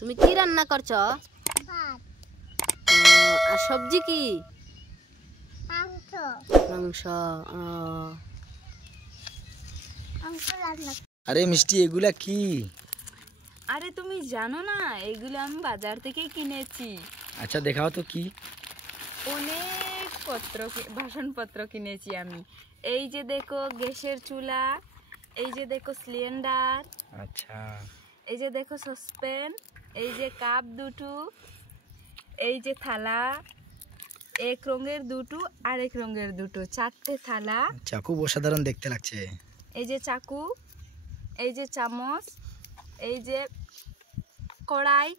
তুমি কি রান্না করছো? ভাত। আর সবজি কি? মাংস। মাংস। মাংস রান্না। আরে মিষ্টি এগুলা কি? আরে তুমি জানো না, এগুলো আমি বাজার থেকে কিনেছি। আচ্ছা দেখাও তো কি। অনেক বাসনপত্র কিনেছি আমি। এই যে দেখো গ্যাসের চুলা, এই যে দেখো সিলিন্ডার, আচ্ছা এই যে দেখো সসপ্যান, এই যে কাপ দুটো, এই যে থালা, এক রঙের দুটো আর এক রঙের দুটো, 4টে থালা। আচ্ছা খুব অসাধারণ দেখতে লাগছে। এই যে চাকু, এই যে চামচ, এই যে কড়াই,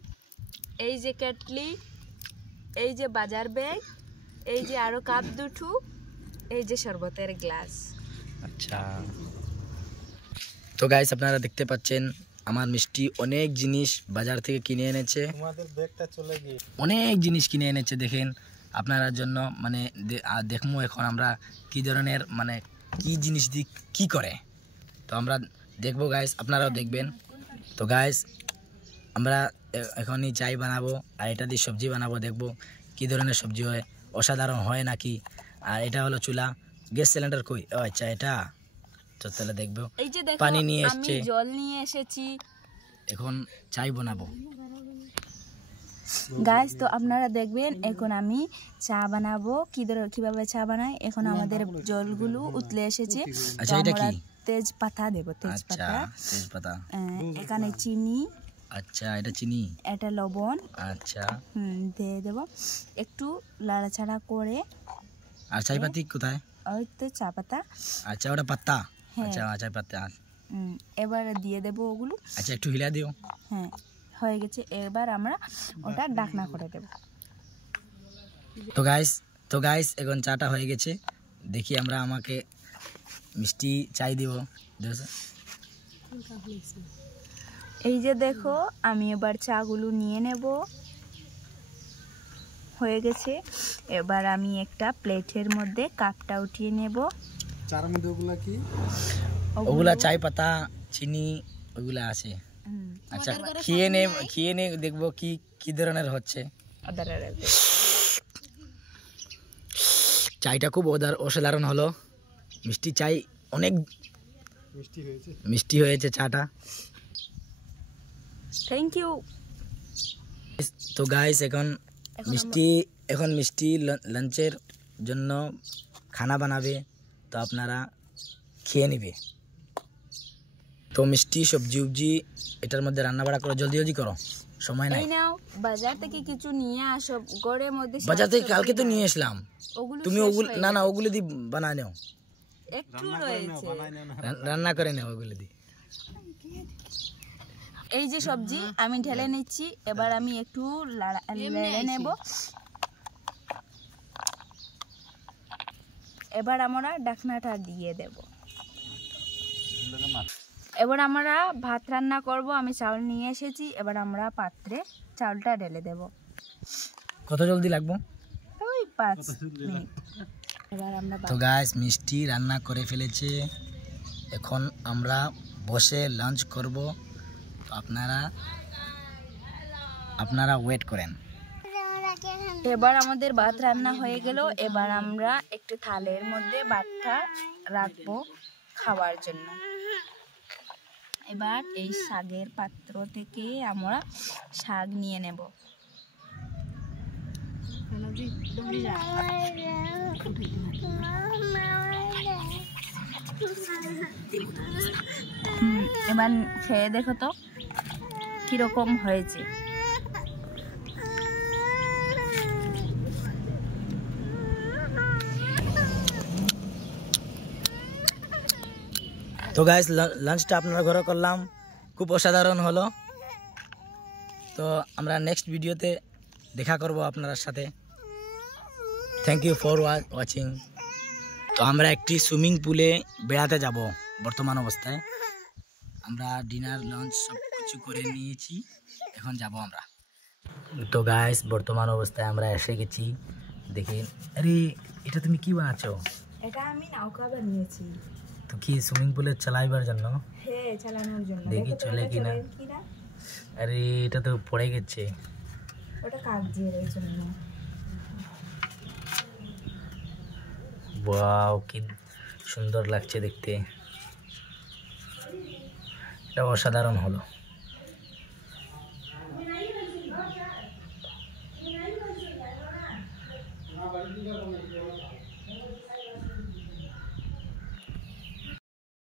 এই যে কেটলি, এই যে বাজার ব্যাগ, এই যে আরো কাপ দুটো, এই যে শরবতের গ্লাস। আচ্ছা তো গাইস আপনারা দেখতে পাচ্ছেন আমার মিষ্টি অনেক জিনিস বাজার থেকে কিনে এনেছে। তোমাদের ব্যাগটা চলে গিয়ে অনেক জিনিস কিনে এনেছে, দেখেন আপনার জন্য। মানে দেখবো এখন আমরা কি ধরনের মানে কি জিনিস দিয়ে কি করে, তো আমরা দেখবো গাইস, আপনারাও দেখবেন। তো গাইস আমরা এখনই চাই বানাবো আর এটা দিয়ে সবজি বানাবো, দেখবো কি ধরনের সবজি হয়, অসাধারণ হয় নাকি। আর এটা হলো চুলা, গ্যাস সিলিন্ডার কই? ও আচ্ছা এটা, তো তাহলে দেখবো। এই যে দেখো পানি নিয়ে আমি এসছে, জল নিয়ে এসেছি। এখন চাই বানাবো। গাইস তো আপনারা দেখবেন এখন আমি চা বানাবো, কিভাবে চা বানাই। এখন আমাদের জলগুলো উতলে এসেছে। আচ্ছা এটা কি? তেজপাতা দেব, আচ্ছা তেজপাতা, তেজপাতা, এখানে চিনি, আচ্ছা এটা চিনি, এটা লবণ, আচ্ছা দিয়ে দেব একটু লাড়াচাড়া করে। আর চাই পাতি কোথায়? ওই তো চা পাতা। আচ্ছা ওটা পাত্তা, হ্যাঁ। আচ্ছা চাই পাতা। এবার দিয়ে দেব ওগুলো। আচ্ছা একটু হিলা দিও। হ্যাঁ হয়ে গেছে, এবার আমরা ওটা ঢাকনা করে দেব। তো গাইস এখন চাটা হয়ে গেছে, দেখি আমরা আমাকে মিষ্টি চাই দিব। এই যে দেখো আমি এবার চাগুলো নিয়ে নেব, হয়ে গেছে। এবার আমি একটা প্লেটের মধ্যে কাপটা উঠিয়ে নেব। চার মধ্যে ওগুলা কি? ওগুলা চাই পাতা, চিনি ওগুলা আছে। আচ্ছা খেয়ে নে দেখবো কি কি ধরনের হচ্ছে। চাইটা খুব অসাধারণ হলো, মিষ্টি চাই, অনেক মিষ্টি হয়েছে চাটা। Thank you. তো গাইস এখন মিষ্টি লাঞ্চের জন্য খানা বানাবে, তো আপনারা খেয়ে নেবে। তো মিষ্টি সবজি এটার মধ্যে রান্না বাড়া করো, জলদি করো, সময় নাই। এই নাও বাজার থেকে কিছু নিয়ে আসো, ঘরের মধ্যে বাজার থেকে কালকে তো নিয়ে আসলাম। তুমি ওগুলো না ওগুলো দিয়ে বানায় নাও, একটু রয়েছে, রান্না করে নাও ওগুলো দিয়ে। এই যে সবজি আমি ঢেলে নিচ্ছি, এবার আমি একটু নেড়ে নেব। এবার আমরা ঢাকনাটা দিয়ে দেব। এবার আমরা ভাত রান্না করব। আমি চাউল নিয়ে এসেছি, এবার আমরা পাত্রে চাউলটা ঢেলে দেব। কত জলদি লাগবো? ওই 5 মিনিট। এবার আমরা তো গাইস মিষ্টি রান্না করে ফেলেছে, এখন আমরা বসে লাঞ্চ করব। তো আপনারা ওয়েট করেন। এবার আমাদের ভাত রান্না হয়ে গেল। এবার আমরা একটু থালের মধ্যে ভাতটা রাখবো খাওয়ার জন্য। এবার এই শাকের পাত্র থেকে আমরা শাক নিয়ে নেব। এবার খেয়ে দেখো তো কিরকম হয়েছে। তো গাইস লাঞ্চটা আপনারা ঘরে করলাম, খুব অসাধারণ হলো। তো আমরা নেক্সট ভিডিওতে দেখা করব আপনার সাথে। Thank you for watching. তো আমরা একটি সুইমিং পুলে বেড়াতে যাব বর্তমান অবস্থায়। আমরা ডিনার লাঞ্চ সব কিছু করে নিয়েছি, এখন যাব আমরা। তো গাইস বর্তমান অবস্থায় আমরা এসে গেছি, দেখেন। আরে এটা তুমি কি বানাচ্ছ? এটা আমি নৌকা বানিয়েছি। তো কি সুইমিং পুলে চালাইবার জন্য? হ্যাঁ চালানোর জন্য। দেখি চলে কিনা। আরে এটা তো পড়ে গেছে। ওটা কাগজের এই জন্য। ওয়াও, কি সুন্দর লাগছে দেখতে। এটা অসাধারণ হলো।